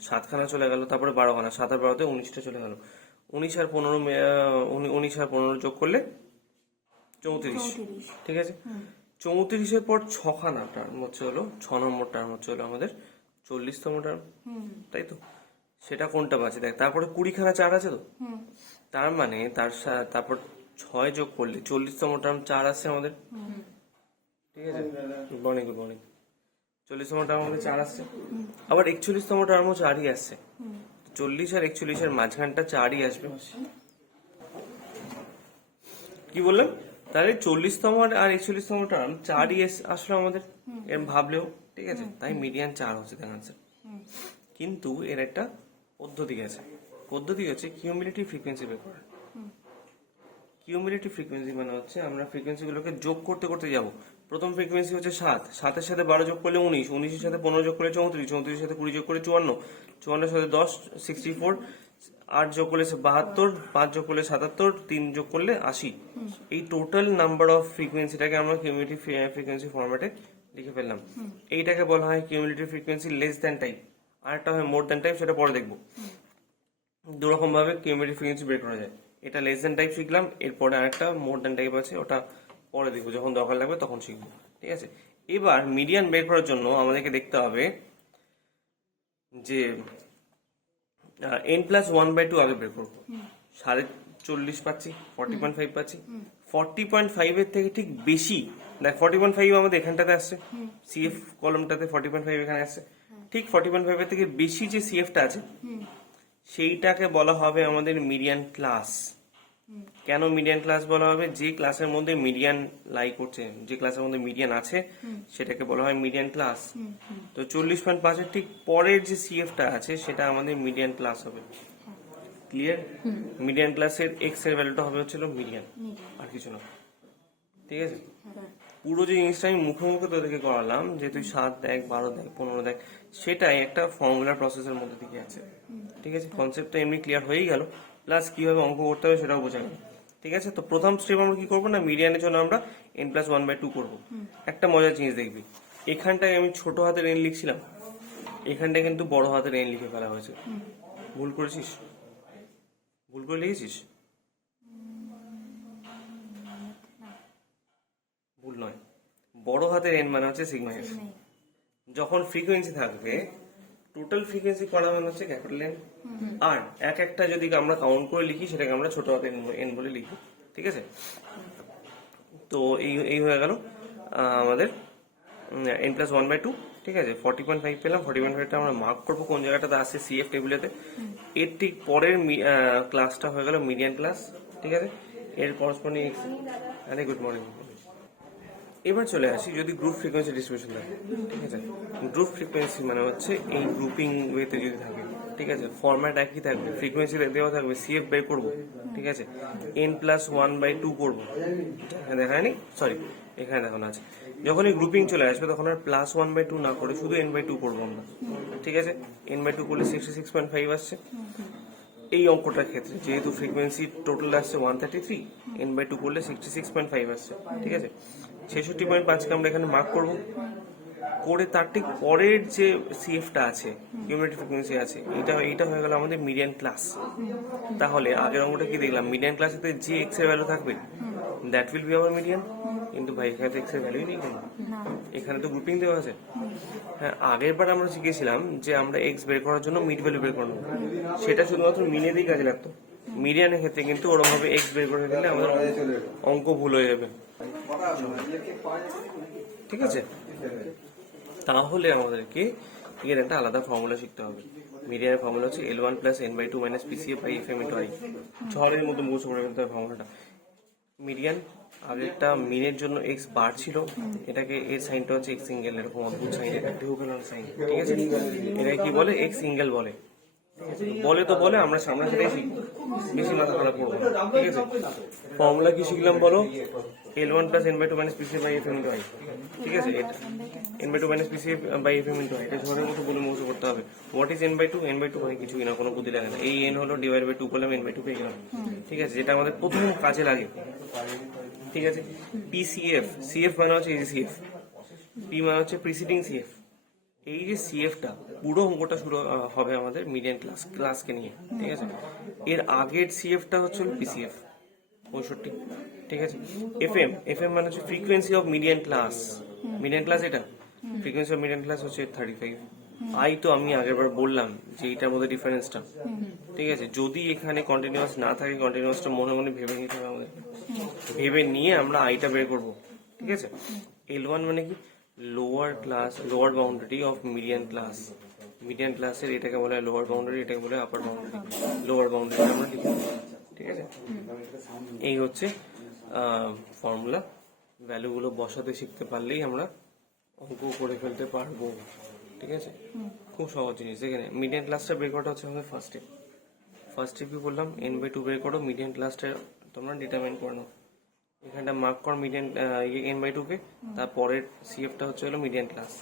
7খানা চলে গেল, তারপরে 12খানা, 7 আর 12-তে 19টা চলে গেল। 19 আর 15 যোগ করলে 34, ঠিক আছে। 34-এর পর 6খানা টার্ম হচ্ছে হলো 6 নম্বর টার্ম হচ্ছে হলো আমাদের 40তম টার্ম, তাই তো? সেটা কোনটা বাজে দেখ, তারপরে 20খানা 4 আছে তো, তার মানে তারপর 6 যোগ করলে 40তম টার্ম 4 আসছে আমাদের, ঠিক আছে। Good morning, good morning. 40তম টার্ম আমাদের 4 আসছে, আবার 41তম টার্মও 4ই আসছে। 40 আর 41-এর মাঝখানটা 4ই আসবে। কি বললাম? তাহলে 40তম আর 41তম টার্ম 4ই আসলো আমাদের, এরম ভাবলেও, ঠিক আছে। তাই মিডিয়ান 4 হচ্ছে তার আনসার। কিন্তু এর একটা পদ্ধতি আছে। পদ্ধতি হচ্ছে কিউমুলেটিভ ফ্রিকোয়েন্সি বের করার। কিউমুলেটিভ ফ্রিকোয়েন্সি মানে হচ্ছে আমরা ফ্রিকোয়েন্সি গুলোকে যোগ করতে করতে যাব। প্রথম ফ্রিকোয়েন্সি হচ্ছে 7, 7-এর সাথে 12 যোগ করলে 19, 19-এর সাথে 15 যোগ করলে 34, 34-এর সাথে 20 যোগ করলে 54, 54-এর সাথে 10 64, 8 যোগ করলে 72, 5 যোগ করলে 77, 3 যোগ করলে 80। এই টোটাল নাম্বার অফ ফ্রিকোয়েন্সিটাকে আমরা কিউমুলেটিভ ফ্রিকোয়েন্সি ফরম্যাটে লিখে ফেললাম। এইটাকে বলা হয় cumulative frequency less than type, আর একটা হয় মোর দ্যান টাইপ, সেটা পরে দেখবো। দুরকম ভাবে কিউমুলেটিভ ফ্রিকোয়েন্সি বের করা যায়। এটা লেস দ্যান টাইপ শিখলাম, এরপরে আরেকটা মোর দ্যান টাইপ আছে, ওটা পরে দেখবো, যখন দরকার লাগবে তখন শিখবো, ঠিক আছে। এবার মিডিয়ান বের করার জন্য আমাদেরকে দেখতে হবে যে n+1/2 আগে বের করবো। 40.5 পাচ্ছি, 40.5 পাচ্ছি। 40.5 এর থেকে ঠিক বেশি, দেখ 40.5 আমাদের এখানটাতে আসছে, সিএফ কলমটাতে 40.5 এখানে আসছে, ঠিক 40.5 এর থেকে বেশি যে সিএফটা আছে সেইটাকে বলা হবে আমাদের মিডিয়ান ক্লাস। কেন মিডিয়ান ক্লাস বলা হবে? যে ক্লাসের মধ্যে মিডিয়ান লাই করছে, যে ক্লাসের মধ্যে মিডিয়ান আছে, সেটাকে বলা হয় মিডিয়ান ক্লাস। তো 40.5-এর ঠিক পরের যে সিএফটা আছে সেটা আমাদের মিডিয়ান ক্লাস হবে। ক্লিয়ার? মিডিয়ান ক্লাসের এক্স এর ভ্যালুটা হবে হচ্ছিল মিডিয়ান, আর কিছু না, ঠিক আছে। পুরো যে জিনিসটা আমি মুখে মুখে তোদেরকে করালাম, যে তুই 7 দেখ, 12 দেখ, 15 দেখ, সেটাই একটা ফর্মুলার প্রসেসের মধ্যে দিকে আছে, ঠিক আছে। কনসেপ্টটা এমনি ক্লিয়ার হয়েই গেল, প্লাস কিভাবে অঙ্ক করতে হবে সেটাও বোঝা গেল, ঠিক আছে। তো প্রথম স্টেপ আমরা কি করবো না, মিডিয়ানের জন্য আমরা n+1/2 করবো। একটা মজার জিনিস দেখবি, এখানটায় আমি ছোট হাতের এন লিখছিলাম, এখানটায় কিন্তু বড় হাতের এন লিখে ফেলা হয়েছে। ভুল করেছিস? ভুল করে লিখেছিস? ভুল নয়, বড় হাতের এন মানে হচ্ছে সিগমা এফ। যখন ফ্রিকোয়েন্সি থাকবে, টোটাল ফ্রিকোয়েন্সি করা মানে হচ্ছে ক্যাপিটাল এন, আর এক একটা যদি আমরা কাউন্ট করে লিখি সেটাকে আমরা ছোট হাতের এন বলে লিখি, ঠিক আছে। তো এই হয়ে গেল আমাদের n+1/2, ঠিক আছে। 40.5 পেলাম, 40.5টা আমরা মার্ক করবো কোন জায়গাটাতে আসছে সিএফ টেবিলেতে। এর ঠিক পরের ক্লাসটা হয়ে গেল মিডিয়ান ক্লাস, ঠিক আছে। এর করসপন্ডিং আরে গুড মর্নিং। এবার চলে আসি যদি গ্রুপ ফ্রিকোয়েন্সি ডিস্ট্রিবিউশন থাকে, ঠিক আছে। গ্রুপ ফ্রিকোয়েন্সি মানে হচ্ছে এই গ্রুপিং ওয়েতে যদি থাকে, ঠিক আছে, ফরম্যাট একই থাকবে, ফ্রিকোয়েন্সি দেওয়া থাকবে, সিএফ বের করবো, ঠিক আছে, n+1/2 করবো, এখানে দেখায়নি, সরি এখানে দেখানো আছে। যখন এই গ্রুপিং চলে আসবে তখন আর +1/2 না করে শুধু n/2 করবো আমরা, ঠিক আছে। n/2 করলে 66.5 আসছে। এই অঙ্কটার ক্ষেত্রে যেহেতু ফ্রিকোয়েন্সি টোটাল আসছে 133, n/2 করলে 66.5 আসছে, ঠিক আছে। 66.5কে আমরা এখানে মার্ক করবো, করে তার ঠিক পরের যে সিএফটা আছে, কিউমুলেটিভ ফ্রিকোয়েন্সি আছে, এইটা হয়ে গেল আমাদের মিডিয়ান ক্লাস। তাহলে আগের অঙ্কটা কি দেখলাম, মিডিয়ান ক্লাসেতে যে এক্স এর ভ্যালু থাকবে that will be hour median. কিন্তু ভাই এখানে তো এক্স এর ভ্যালুই নেই, কেন? এখানে তো গ্রুপিং দেওয়া আছে। হ্যাঁ, আগের বার আমরা শিখেছিলাম যে আমরা এক্স বের করার জন্য মিড ভ্যালু বের করবো, সেটা শুধুমাত্র মিনেতেই কাজে লাগতো। মিডিয়ানের ক্ষেত্রে কিন্তু ওরকম ভাবে এক্স বের করে দিলে আমাদের অঙ্ক ভুল হয়ে যাবে, ঠিক আছে। তাহলে আমাদেরকে এর একটা আলাদা ফর্মুলা শিখতে হবে। মিডিয়ানের ফর্মুলা হচ্ছে L1+n/2 - PCF/FM/I। ঝড়ের মতো মুখস্থ করে ফেলতে হবে ফর্মুলাটা। মিডিয়ান আগেরটা মিনের জন্য এক্স বার ছিল, এটাকে এর সাইনটা হচ্ছে এক্স সিঙ্গেল, এরকম অদ্ভুত সাইন, এটা সাইন, ঠিক আছে। এটাকে কি বলে? এক্স সিঙ্গেল বলে, বলে তো বলে, আমরা সামনে সেটাই শিখবো, বেশি মাথা খারাপ করবো, ঠিক আছে। ফর্মুলা কি শিখলাম বলো? L1+n/2 - PCF/FM/I, ঠিক আছে। এটা n/2 - PCF/FM/I, এটা ঝড়ের মতো বলে মুখস্থ করতে হবে। What is n/2? n/2 মানে কিছুই না, কোনো বুদ্ধি লাগে না। এই n হলো /2 করলাম, n/2 পেয়ে গেলাম, ঠিক আছে, যেটা আমাদের প্রথম কাজে লাগে, ঠিক আছে। PCF, সিএফ মানে হচ্ছে এই যে সিএফ, পি মানে হচ্ছে প্রিসিডিং সিএফ। এই যে সিএফটা পুরো অঙ্কটা শুরু হবে আমাদের মিডিয়ান ক্লাসকে নিয়ে, ঠিক আছে। এর আগের সিএফটা হচ্ছে পিসিএফ, 65, ঠিক আছে। এফএম মানে হচ্ছে frequency of median class, median class এটা ফ্রিকোয়েন্সি অফ মিডিয়ান ক্লাস হচ্ছে 35। আই তো আমি আগেরবার বললাম যে এটার মধ্যে ডিফারেন্সটা, ঠিক আছে। যদি এখানে কন্টিনিউয়াস না থাকে, কন্টিনিউয়াসটা মনে মনে ভেবে নিতে হবে আমাদের, ভেবে নিয়ে আমরা আইটা বের করব, ঠিক আছে। L1 মানে কি, lower class, lower boundary of median class. Median ক্লাসের এটাকে বলা হয় লোয়ার বাউন্ডারি, এটাকে বলা হয় আপার বাউন্ডারি। লোয়ার বাউন্ডারি আমরা লিখে দেবো, ঠিক আছে। এই হচ্ছে ফর্মুলা। ভ্যালুগুলো বসাতে শিখতে পারলেই আমরা অঙ্ক করে ফেলতে পারবো, ঠিক আছে। খুব সহজ জিনিস। এখানে মিডিয়ান ক্লাসটা বের করাটা হচ্ছে আমাদের ফার্স্ট স্টেপ। ফার্স্ট স্টেপ কি বললাম, n/2 বের করো, মিডিয়ান ক্লাসটা তোমরা ডিটারমাইন করে নাও। এখানটা মার্ক কর মিডিয়ান n/2 কে, তারপরের সিএফটা হচ্ছে হলো মিডিয়ান ক্লাস,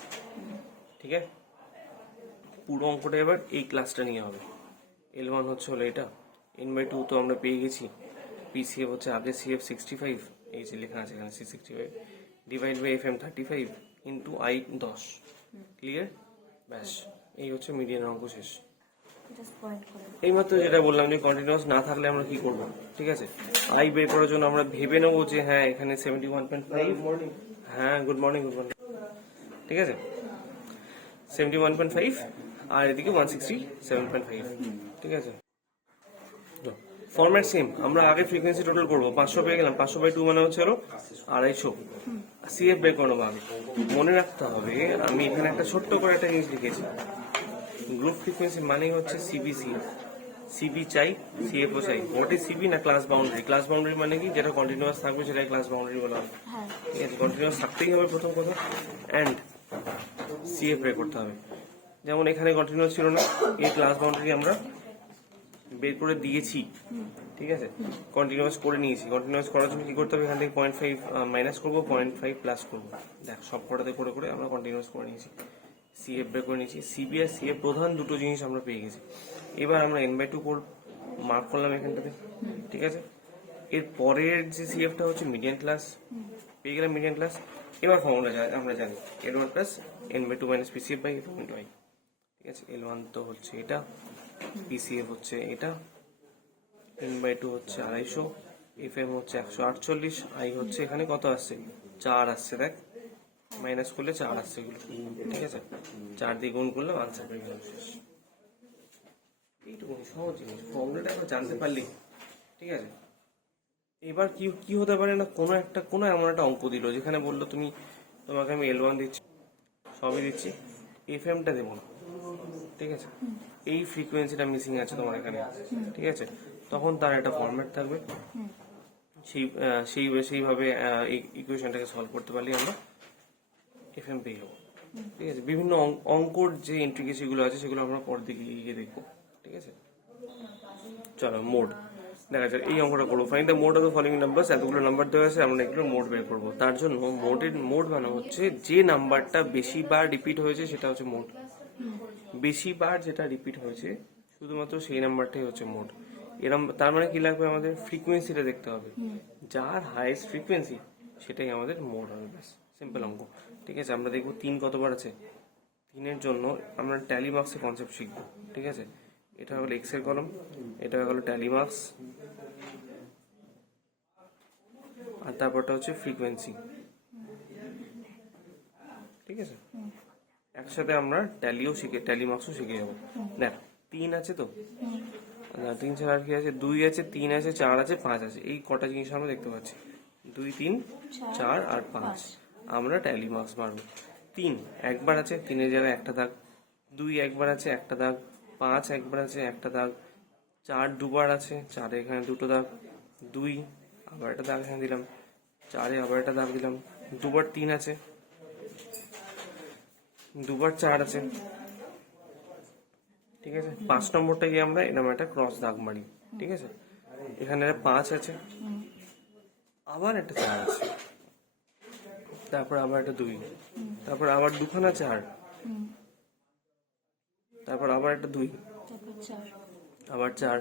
ঠিক আছে। পুরো অঙ্কটা এবার এই ক্লাসটা নিয়ে হবে। L1 হচ্ছে হলো এটা, n/2 তো আমরা পেয়ে গেছি। পিসিএফ হচ্ছে আগে সিএফ 65, এই যে লেখা আছে এখানে C65 divide by FM 35 into I 10। Clear? ব্যাস, এই হচ্ছে মিডিয়ান অঙ্ক শেষ। এইমাত্র যেটা বললাম যে কন্টিনিউয়াস না থাকলে আমরা কি করব, ঠিক আছে। আই বের করার জন্য আমরা ভেবে নেবো যে হ্যাঁ এখানে 71.5, হ্যাঁ গুড মর্নিং, ঠিক আছে, 71.5 আর এদিকে 167.5, ঠিক আছে। ফরম্যাট সেম, আমরা আগে ফ্রিকোয়েন্সি টোটাল করবো, 500 পেয়ে গেলাম, 500/2 মানে হচ্ছে হলো 250। সিএফ বের করে নেবো আগে। মনে রাখতে হবে আমি এখানে একটা ছোট্ট করে একটা জিনিস লিখেছি, গ্রুপ ফ্রিকোয়েন্সি মানে হচ্ছে সিবিসি। সিবি চাই, সিএফও চাই। হোয়াট ইজ সিবি না ক্লাস বাউন্ডারি। ক্লাস বাউন্ডারি মানে কি, যেটা কন্টিনিউয়াস থাকবে সেটাই ক্লাস বাউন্ডারি বলা হয়, ঠিক আছে। কন্টিনিউয়াস থাকতেই হবে প্রথম কথা, অ্যান্ড সিএফ বের করতে হবে। যেমন এখানে কন্টিনিউয়াস ছিল না, এই ক্লাস বাউন্ডারি আমরা বের করে দিয়েছি, ঠিক আছে, কন্টিনিউয়াস করে নিয়েছি। কন্টিনিউয়াস করার জন্য কি করতে হবে, এখান থেকে 0.5 মাইনাস করবো, 0.5 প্লাস করবো। দেখ সব কটাতে করে করে আমরা কন্টিনিউয়াস করে নিয়েছি, সিএফ বের করে নিয়েছি। সিবি আর সিএফ প্রধান দুটো জিনিস আমরা পেয়ে গেছি। এবার আমরা n/2 মার্ক করলাম এখানটাতে, ঠিক আছে। এর পরের যে সিএফটা হচ্ছে মিডিয়ান ক্লাস, পেয়ে গেলাম মিডিয়ান ক্লাস। এবার ফর্মুলা আমরা জানি L1 plus n/2 minus PCF by FM into I, ঠিক আছে। L1 তো হচ্ছে এটা, পিসিএফ হচ্ছে এটা, n/2 হচ্ছে 250, FM হচ্ছে 148, I হচ্ছে এখানে কত আসছে, 4 আসছে, দেখ মাইনাস করলে 4 আসছে এগুলো, ঠিক আছে। 4 দিয়ে গুণ করলে আনসার পেয়ে গেলাম, শেষ। এইটুকু সহজ জিনিস, ফর্মুলাটা একবার জানতে পারলি, ঠিক আছে। এবার কি কি হতে পারে না, কোনো এমন একটা অঙ্ক দিল যেখানে বললো তোমাকে আমি L1 দিচ্ছি, সবই দিচ্ছি, এফএমটা দেবো না, ঠিক আছে। এই ফ্রিকোয়েন্সিটা মিসিং আছে তোমার এখানে, ঠিক আছে। তখন তার একটা ফরম্যাট থাকবে, সেইভাবে ইকুয়েশনটাকে সলভ করতে পারলে আমরা এফএম পেয়ে যাবো, ঠিক আছে। বিভিন্ন অঙ্কর যে ইন্ট্রিকেসিগুলো আছে সেগুলো আমরা পরের দিকে গিয়ে দেখবো, ঠিক আছে। চলো মোড দেখা যাক, এই অঙ্কটা করবো। Find the mode of the following numbers. এতগুলো নাম্বার দেওয়া আছে, আমরা এগুলো মোড বের করবো। তার জন্য মোড মানে হচ্ছে যে নাম্বারটা বেশি বার রিপিট হয়েছে সেটা হচ্ছে মোড। বেশি বার যেটা রিপিট হয়েছে শুধুমাত্র সেই নাম্বারটাই হচ্ছে মোড। এরম তার মানে কি লাগবে, আমাদের ফ্রিকোয়েন্সিটা দেখতে হবে, যার হাইয়েস্ট ফ্রিকোয়েন্সি সেটাই আমাদের মোড হবে, ব্যাস সিম্পল অঙ্ক, ঠিক আছে। আমরা দেখবো 3 কতবার আছে। 3-এর জন্য আমরা ট্যালি মার্কসের কনসেপ্ট শিখবো, ঠিক আছে। এটা হলো এক্স এর কলম, এটা হলো ট্যালি মার্কস, আর তারপরটা হচ্ছে ফ্রিকোয়েন্সি, ঠিক আছে। একসাথে আমরা ট্যালি মার্কসও শিখে যাবো। দেখ 3 আছে তো, 3 ছাড়া আর কি আছে, 2 আছে, 3 আছে, 4 আছে, 5 আছে, এই কটা জিনিস আমরা দেখতে পাচ্ছি, 2, 3, 4 আর 5। আমরা ট্যালি মার্কস মারবো। 3 একবার আছে, 3-এর জায়গায় একটা দাগ। 2 একবার আছে, একটা দাগ। 5 একবার আছে, একটা দাগ। 4 দুবার আছে, 4-এ এখানে দুটো দাগ। 2 আবার একটা দাগ এখানে দিলাম, 4-এ আবার একটা দাগ দিলাম। দুবার 3 আছে, দুবার 4 আছে, ঠিক আছে। 5 নম্বরটা গিয়ে আমরা এরকম একটা ক্রস দাগ মারি, ঠিক আছে। এখানে 5 আছে, আবার একটা 4 আছে, তারপর আবার একটা 2, তারপর আবার দুখানা 4, তারপর আবার একটা 2, আবার 4,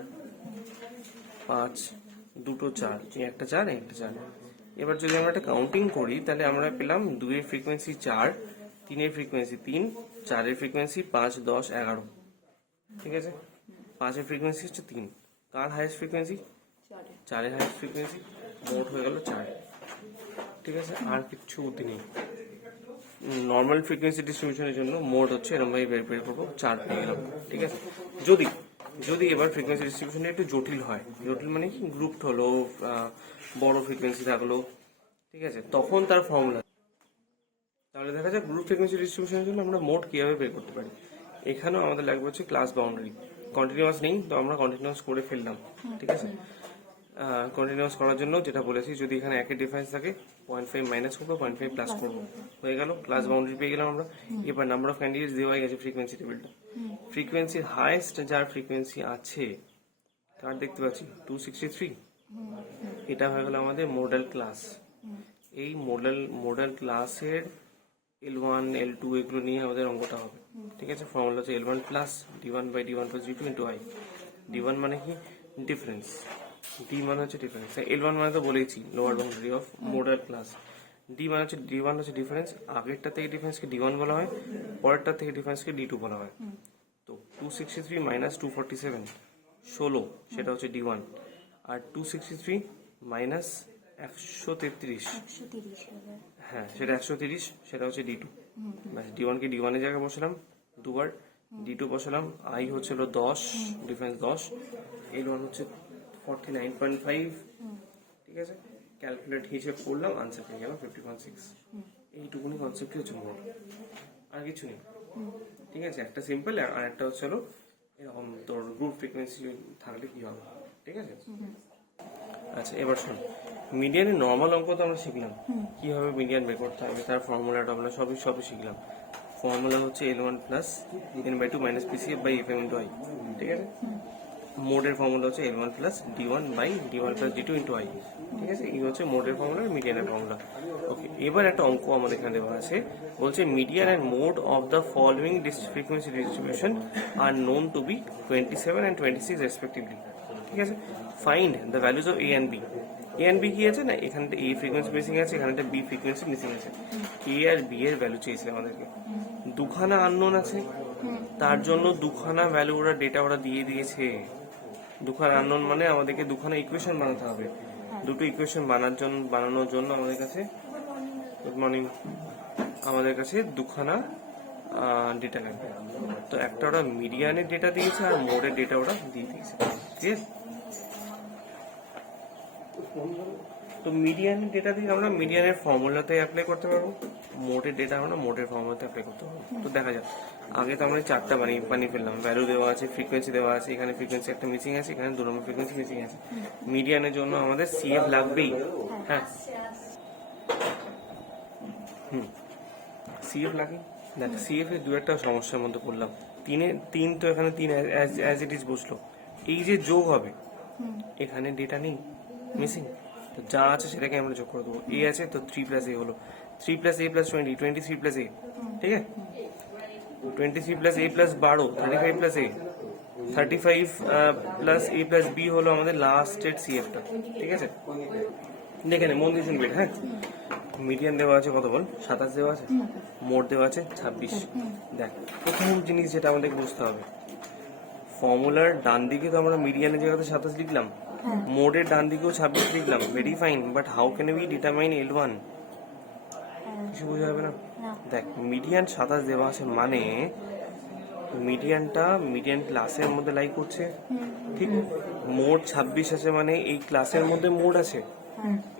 5, দুটো 4, এই একটা 4, এই একটা 4। এবার যদি আমরা একটা কাউন্টিং করি তাহলে আমরা পেলাম 2-এর ফ্রিকোয়েন্সি 4, 3-এর ফ্রিকোয়েন্সি 3, 4-এর ফ্রিকোয়েন্সি 5, 10, 11, ঠিক আছে। 5-এর ফ্রিকোয়েন্সি হচ্ছে 3। কার হাইয়েস্ট ফ্রিকোয়েন্সি, 4 হাইয়েস্ট ফ্রিকোয়েন্সি, মোট হয়ে গেল 4। ঠিক আছে, আর কিচ্ছু বুদ্ধি নেই। নর্মাল ফ্রিকোয়েন্সি ডিস্ট্রিবিউশনের জন্য মোড হচ্ছে এরকম ভাবে বের করবো, 4 পেয়ে গেলাম। ঠিক আছে, যদি যদি এবার ফ্রিকোয়েন্সি ডিস্ট্রিবিউশনটা একটু জটিল হয়, জটিল মানে কি গ্রুপড হলো, বড় ফ্রিকোয়েন্সি থাকলো, ঠিক আছে, তখন তার ফর্মুলা। তাহলে দেখা যাক গ্রুপ ফ্রিকোয়েন্সি ডিস্ট্রিবিউশনের জন্য আমরা মোড কিভাবে বের করতে পারি। এখানেও আমাদের লাগবে হচ্ছে ক্লাস বাউন্ডারি। কন্টিনিউয়াস নেই তো আমরা কন্টিনিউয়াস করে ফেললাম। ঠিক আছে, কন্টিনিউয়াস করার জন্য যেটা বলেছি, যদি এখানে একই ডিফারেন্স থাকে 0.5 মাইনাস করবো, 0.5 প্লাস করবো, হয়ে গেল। ক্লাস বাউন্ডারি পেয়ে গেলাম আমরা। এবার নাম্বার অফ ক্যান্ডিডেটস দেওয়াই গেছে ফ্রিকোয়েন্সি টেবিলটা। ফ্রিকোয়েন্সির হাইয়েস্ট যার ফ্রিকোয়েন্সি আছে তার দেখতে পাচ্ছি 263। এটা হয়ে গেল আমাদের মডেল ক্লাস। এই মডেল ক্লাসের L1 L2 এগুলো নিয়ে আমাদের অঙ্কটা হবে। ঠিক আছে, ফর্মুলা হচ্ছে L1 plus D1 by D1 plus D2 into I। D1 মানে কি ডিফারেন্স, D মানে হচ্ছে ডিফারেন্স। L1 মানে তো বলেইছি lower boundary of model class. D মানে হচ্ছে D1 হচ্ছে ডিফারেন্স, আগেরটা থেকে ডিফারেন্সকে D1 বলা হয়, পরেরটা থেকে ডিফারেন্সকে D2 বলা হয়। তো 263 মাইনাস 247 16, সেটা হচ্ছে D1। আর 263 মাইনাস 133, হ্যাঁ সেটা 130, সেটা হচ্ছে D2। D1 কে D1 এর জায়গায় বসালাম দুবার, D2 বসালাম, I হচ্ছিল 10, ডিফারেন্স 10, L1 হচ্ছে 49.5। ঠিক আছে, ক্যালকুলেট হিসেব করলাম, আনসার পেয়ে গেলাম 50.6। এইটুকুনি কনসেপ্টই হচ্ছে মোড, আর কিছু নেই। ঠিক আছে, একটা সিম্পল, আর একটা হচ্ছে হলো এরকম তোর গ্রুপ ফ্রিকোয়েন্সি থাকলে কি হবে। ঠিক আছে, আচ্ছা এবার শোন, মিডিয়ানের নর্মাল অঙ্ক তো আমরা শিখলাম, কিভাবে মিডিয়ান বের করতে হবে, তার ফর্মুলাটা আমরা সবই শিখলাম। ফর্মুলা হচ্ছে L1 plus n/2 minus PCF by FM into I। ঠিক আছে, মোডের ফর্মুলা হচ্ছে L1 plus D1 by D1 plus D2 into I। ঠিক আছে, এই হচ্ছে মোডের ফর্মুলা, মিডিয়ানের ফর্মুলা। ওকে, এবার একটা অঙ্ক আমাদের এখানে দেওয়া আছে, বলছে median and mode of the following frequency distribution are known to be 27 and 26 respectively. ঠিক আছে, find the values of A and B। A and B কি আছে না, এখানে A ফ্রিকোয়েন্সি মিসিং আছে, এখানে B ফ্রিকোয়েন্সি মিসিং আছে। A আর B এর ভ্যালু চেয়েছে আমাদেরকে, দুখানা আননোন আছে, তার জন্য দুখানা ভ্যালু ওরা ডেটা ওরা দিয়ে দিয়েছে। দুখানা আননোন মানে আমাদেরকে দুখানা ইকুয়েশন বানাতে হবে। দুটো ইকুয়েশন বানানোর জন্য আমাদের কাছে, গুড মর্নিং, আমাদের কাছে দুখানা ডেটা লাগবে। তো একটা ওরা মিডিয়ানের ডেটা দিয়েছে আর মোডের ডেটা ওরা দিয়ে দিয়েছে। ঠিক আছে, তো মিডিয়ানের ডেটা দিয়ে আমরা মিডিয়ানের ফর্মুলাতে অ্যাপ্লাই করতে পারবো, মোডের ডেটা আমরা মোডের ফর্মুলাতে অ্যাপ্লাই করতে পারবো। তো দেখা যাক, আগে তো আমরা 4টা বানিয়ে ফেললাম, ভ্যালু দেওয়া আছে, ফ্রিকোয়েন্সি দেওয়া আছে, এখানে ফ্রিকোয়েন্সি একটা মিসিং আছে, এখানে 2 নম্বর ফ্রিকোয়েন্সি মিসিং আছে। মিডিয়ানের জন্য আমাদের CF লাগবেই। হ্যাঁ, CF লাগে। দেখ CF এর দু একটা সমস্যার মধ্যে পড়লাম। 3 তো এখানে 3 অ্যাজ ইট ইজ বসলো, এই যে যোগ হবে এখানে ডেটা নেই, মিসিং। তো যা আছে সেটাকে আমরা যোগ করে দেবো। A আছে তো 3 প্লাস A হলো, 3 plus A plus 20, 23 plus A। ঠিক আছে, 23 plus A plus 12, 35 plus A, 35 plus A plus B হলো আমাদের লাস্টের CF-টা। ঠিক আছে, দেখে নে, মন দিয়ে শুনবে। হ্যাঁ, মিডিয়ান দেওয়া আছে কত বল, 27 দেওয়া আছে, মোড দেওয়া আছে 26। দেখ, প্রথম জিনিস যেটা আমাদের বুঝতে হবে, ফর্মুলার ডান দিকে তো আমরা মিডিয়ানের জায়গাতে 27 লিখলাম, মোডের ডান দিকেও 26 লিখলাম, very fine, but how can we determine L1? কিছু বোঝা যাবে না। দেখ, মিডিয়ান 27 দেওয়া আছে মানে মিডিয়ান ক্লাসের মধ্যে লাই করছে। ঠিক, মোড 26 আছে মানে এই ক্লাসের মধ্যে মোড আছে,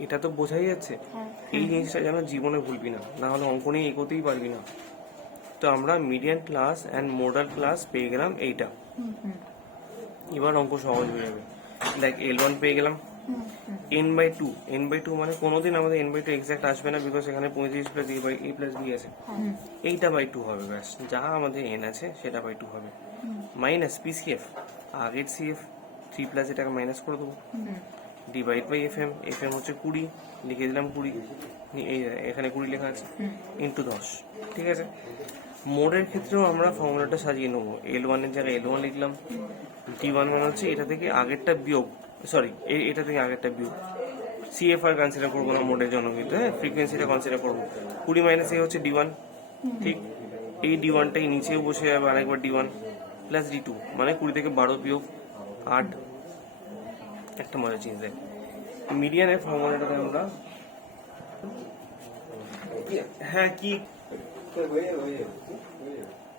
এটা তো বোঝাই যাচ্ছে। এই জিনিসটা যেন জীবনে ভুলবি না, না হলে অঙ্ক নিয়ে এগোতেই পারবি না। তো আমরা median class and modal class পেয়ে গেলাম এইটা, এবার অঙ্ক সহজ হয়ে যাবে। দেখ, L1 পেয়ে গেলাম, n/2 মানে কোনোদিন আমাদের n/2 এক্সাক্ট আসবে না, বিকজ এখানে 35 প্লাস A প্লাস B আছে, এইটা বাই 2 হবে, ব্যাস, যা আমাদের n আছে সেটা বাই 2 হবে। মাইনাস PCF, আগের CF 3 প্লাস এটাকে মাইনাস করে দেবো, ডিভাইড বাই FM হচ্ছে 20, লিখে দিলাম 20, এখানে 20 লেখা আছে, ইন্টু 10। ঠিক আছে, মোডের ক্ষেত্রেও আমরা ফর্মুলাটা সাজিয়ে নেবো, L1 এর জায়গায় L1 লিখলাম, D1 মানে হচ্ছে এটা থেকে আগেরটা বিয়োগ, সরি এটা থেকে আগেরটা বিয়োগ, CF আর কনসিডার করবো না মোডের জন্য, কিন্তু হ্যাঁ ফ্রিকোয়েন্সিটা কনসিডার করবো। 20 মাইনাস A হচ্ছে D1, ঠিক, এই D1টাই নিচেও বসে যাবে আরেকবার D1 প্লাস D2, মানে 20 থেকে 12 বিয়োগ 8, একটা মজার জিনিস দেখ, মিডিয়ানের ফর্মুলাটাতে আমরা হ্যাঁ কি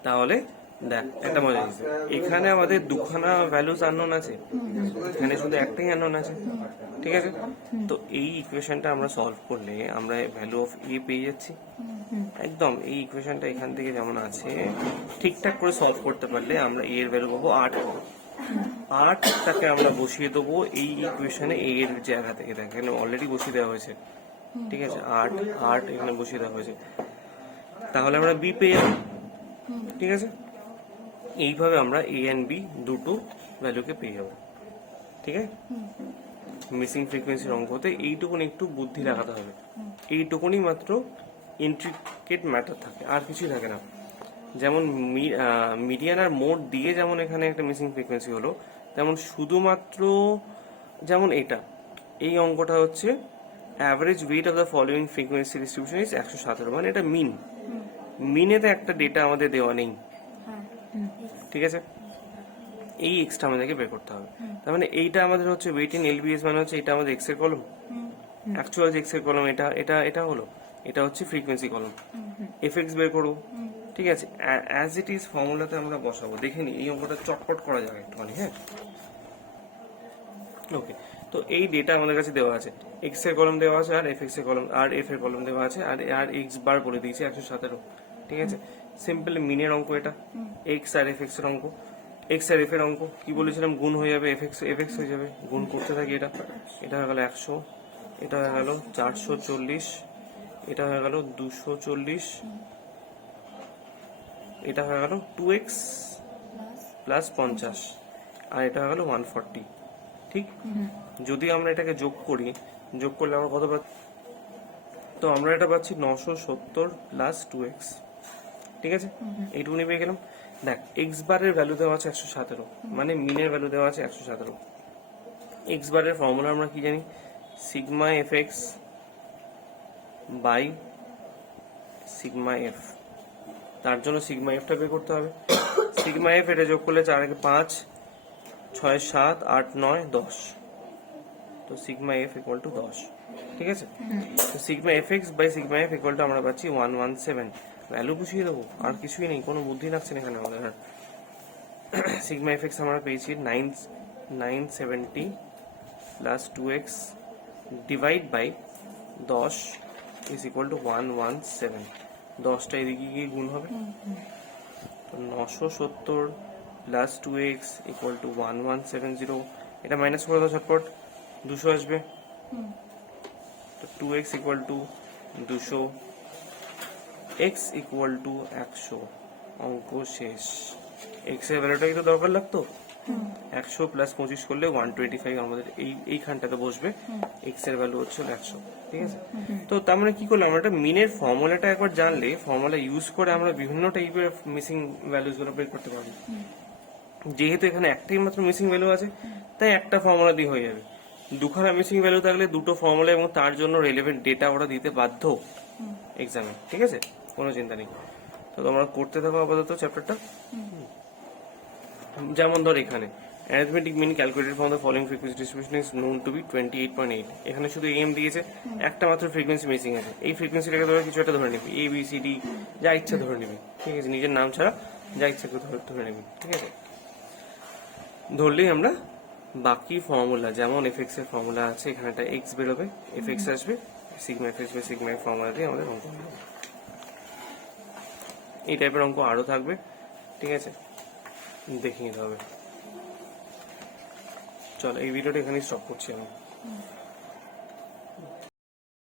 তাহলে দেখ একটা মজা জিনিস, এখানে আমাদের দুখানা ভ্যালুস আননোন আছে, এখানে শুধু একটাই আননোন আছে, ঠিক আছে? তো এই ইকুয়েশনটা আমরা সলভ করলে আমরা ভ্যালু অফ এ পেয়ে যাচ্ছি একদম। এই ইকুয়েশনটা এখান থেকে যেমন আছে ঠিকঠাক করে সলভ করতে পারলে আমরা এ এর ভ্যালু পাবো 8 পাবো। 8টাকে আমরা বসিয়ে দেবো এই ইকুয়েশনে এ এর জায়গা থেকে, দেখ এখানে অলরেডি বসিয়ে দেওয়া হয়েছে, ঠিক আছে? 8 এখানে বসিয়ে দেওয়া হয়েছে, তাহলে আমরা বি পেয়ে যাবো, ঠিক আছে? এইভাবে আমরা এ এন্ড বি দুটো ভ্যালুকে পেয়ে যাবো, ঠিক আছে? মিসিং ফ্রিকোয়েন্সির অঙ্কতে এইটুকুনি একটু বুদ্ধি লাগাতে হবে, এইটুকুনি মাত্র ইন্ট্রিকেট ম্যাটার থাকে, আর কিছুই থাকে না। যেমন মিডিয়ান আর মোড দিয়ে যেমন এখানে একটা মিসিং ফ্রিকোয়েন্সি হলো, তেমন শুধুমাত্র যেমন এই অঙ্কটা হচ্ছে average weight of the following frequency distribution is 117, মানে এটা মিনেতে একটা ডেটা আমাদের দেওয়া নেই, ঠিক আছে? এই এক্সটা আমাদেরকে বের করতে হবে। তার মানে এইটা আমাদের হচ্ছে ওয়েট ইন এলবিএস, মানে হচ্ছে এটা আমাদের এক্স এর কলম, অ্যাকচুয়াল যে এক্স এর কলম এটা এটা এটা হলো, এটা হচ্ছে ফ্রিকোয়েন্সি কলম। এফএক্স বের করবো, ঠিক আছে? অ্যাজ ইট ইজ ফর্মুলাতে আমরা বসাবো। দেখে নি এই অঙ্কটা চটপট করা যাবে একটুখানি, হ্যাঁ? ওকে, তো এই ডেটা আমাদের কাছে দেওয়া আছে, এক্স এর কলম দেওয়া আছে আর এফএক্স এর কলম আর এফ এর কলম দেওয়া আছে, আর এক্স বার বলে দিয়েছি 117, ঠিক আছে? সিম্পল মিনের অঙ্ক এটা, এক্স আর এফএক্স এর অঙ্ক। এক্স আর এফ এর অঙ্ক কি বলেছিলাম, গুণ হয়ে যাবে, এফএক্স হয়ে যাবে, গুণ করতে থাকি। এটা হয়ে গেল 100, এটা হয়ে গেল 440, এটা হয়ে গেল 240, এটা হয়ে গেল 2x প্লাস 50, আর এটা হয়ে গেল 140, ঠিক? যদি আমরা এটাকে যোগ করলে আমরা কত পাচ্ছি? তো আমরা এটা পাচ্ছি 970 প্লাস 2x, ঠিক আছে? এইটুকুনি পেয়ে গেলাম। দেখ এক্স বারের ভ্যালু দেওয়া আছে 117, মানে মিনের ভ্যালু দেওয়া আছে 117। এক্স বারের ফর্মুলা আমরা কি জানি, sigma F x by sigma f. তার জন্য সিগমা এফটা বের করতে হবে। সিগমা এফ এটা যোগ করলে 4 5 6 7 8 9 10, তো সিগমা এফ ইকুয়াল টু 10, ঠিক আছে? তো sigma F x by sigma f equal to আমরা পাচ্ছি 117। ভ্যালু বসিয়ে দেবো, আর কিছুই নেই, কোনো বুদ্ধি লাগছে না এখানে আমাদের। সিগমা এফ এক্স আমরা পেয়েছি 970 প্লাস 2x divide by 10 is equal to 117। 10টা এদিকে গিয়ে গুণ হবে, তো 970 প্লাস 2x ইকুয়াল টু 1170। এটা মাইনাস করে দাও ঝটপট, 200 আসবে, তো 2x equal to 200, x equal to 100। অঙ্ক শেষ। x এর ভ্যালুটাই তো দরকার লাগতো, 100 প্লাস 25 করলে 125 আমাদের এইখানটাতে বসবে। x এর ভ্যালু হচ্ছে 100, ঠিক আছে? তো তার মানে কি করলাম, আমরা একটা মিনের ফর্মুলাটা একবার জানলে ফর্মুলা ইউজ করে আমরা বিভিন্ন টাইপের মিসিং ভ্যালুস গুলো বের করতে পারি। যেহেতু এখানে একটাই মাত্র মিসিং ভ্যালু আছে, তাই একটা ফর্মুলা দিয়ে হয়ে যাবে। দুখানা মিসিং ভ্যালু থাকলে দুটো ফর্মুলা এবং তার জন্য রেলেভেন্ট ডেটা ওরা দিতে বাধ্য এক্সামে, ঠিক আছে? কোনো চিন্তা নেই। তো তোমরা করতে থাকো আপাতত চ্যাপ্টারটা। যেমন ধর এখানে arithmetic mean calculated from the following frequency distribution is known to be 28.8। এখানে শুধু এম দিয়েছে, একটা মাত্র ফ্রিকোয়েন্সি মিসিং আছে। এই ফ্রিকোয়েন্সিটাকে ধরে কিছু একটা ধরে নিবি, এ বি সি ডি যা ইচ্ছা ধরে নিবি, ঠিক আছে? নিজের নাম ছাড়া যা ইচ্ছা ধরে নিবি, ঠিক আছে? ধরলেই আমরা বাকি ফর্মুলা, যেমন এফ এক্স এর ফর্মুলা আছে, এখানে একটা এক্স বেরোবে, এফ এক্স আসবে, sigma F x by sigma এর ফর্মুলা দিয়ে আমাদের অঙ্ক হবে। এই টাইপের অঙ্ক আরো থাকবে, ঠিক আছে? দেখে নিতে হবে। চলো এই ভিডিওটা এখানেই স্টপ করছি আমি।